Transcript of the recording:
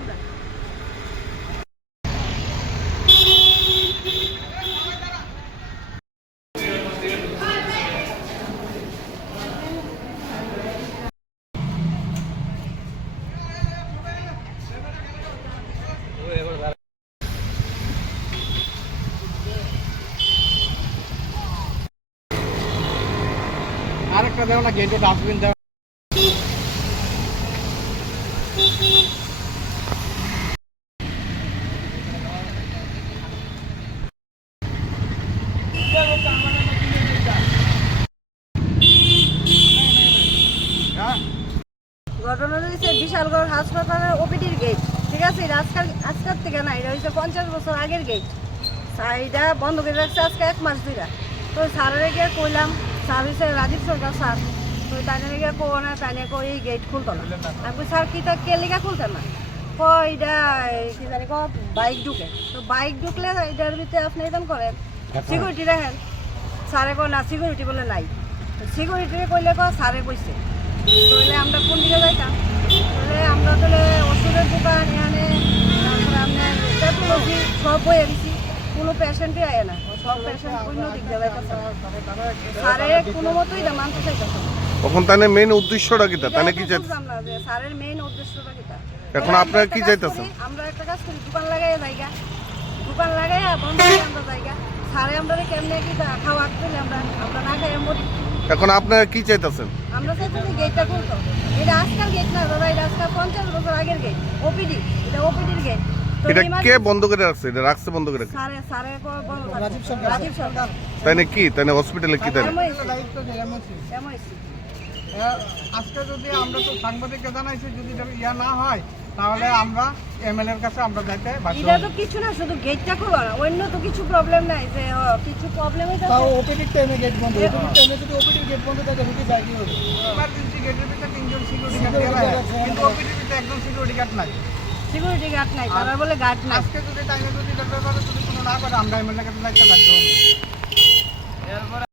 আমরা। আরেকটা দেও না গেটে ডাস্টবিন দাও। ঘটনা হয়েছে বিশালগড় হাসপাতালের ওপিডির গেট, ঠিক আছে? এটা আজকাল থেকে না, এটা হয়েছে 50 বছর আগের গেট। এটা বন্ধ করে রাখছে আজকে 1 মাস ধরে। তো স্যারের গিয়ে কইলাম, স্যার হয়েছে রাজীব সরকার স্যার। তো তাই গিয়ে কো না, তাই কই এই গেট খুলতো না। আমি স্যার কি তা কে লিগা খুলতে না? এটা কি জানি বাইক ঢুকে, তো বাইক ঢুকলে এটার ভিতরে আপনি এরকম করেন সিকিউরিটি রাখেন। স্যারে কো না, সিকিউরিটি বলে নাই। সিকিউরিটি কইলে স্যারে কইছে। তাহলে আমরা কোন দিকে যাইতাম? তাহলে আমরা তাহলে ওষুধের দোকান এখানে, তারপরে আপনার প্যাথোলজি সব বই এনেছি, কোনো পেশেন্টই আয় না, সব পেশেন্ট অন্য দিক দিয়ে যাইতেছে। স্যারে কোনো মতোই না মানতে চাইতেছে। তখন তাহলে মেইন উদ্দেশ্যটা কি? তাহলে কি বুঝলাম না যে স্যারের মেইন উদ্দেশ্যটা কি? এখন আপনারা কি চাইতেছেন? আমরা একটা কাজ করি, দোকান লাগাইয়া জায়গা, দোকান লাগাইয়া বন্ধ করে আমরা জায়গা। স্যারে আমরা কেমনে কি খাওয়া তুলে আমরা না খাই মরি। এখন আপনারা কি চাইতেছেন? আমরা চাইতেছি গেটটা খুলতো। এটা আজকাল গেট না দাদা, এটা আজকাল 50 বছর আগের গেট। ওপিডি, এটা ওপিডির গেট। এটা কে বন্ধ করে রাখছে? এটা রাখছে বন্ধ করে? স্যারে রাজীব সরকার। তাইলে কি? তাইলে হসপিটালে কি তাইলে? দায়িত্ব দেয় এমনকি। আজকে যদি আমরা তো সাংবাদিককে জানাইছি, যদি ইয়া না হয় তাহলে আমরা এমএলএ এর কাছে আমরা যাইতে বাধ্য। এটা তো কিছু না, শুধু গেটটা খোলা না, অন্য তো কিছু প্রবলেম নাই। যে কিছু প্রবলেম হইতাছে, তাও ওপিডির টাইমে গেট বন্ধ। ওপিডির টাইমে যদি ওপিডির গেট বন্ধ থাকে রুগী যায় কি হবে? ইমার্জেন্সি গেটের ভিতরে 3 জন সিকিউরিটি গার্ড আছে, কিন্তু ওপিডির ভিতরে একজন সিকিউরিটি গার্ড নাই। সিকিউরিটি গার্ড নাই, তারা বলে গার্ড নাই। আজকে যদি টাইমে যদি ব্যাপারে যদি কোনো না করে আমরা এমএলএ কাছে যাইতে বাধ্য হব। এরপরে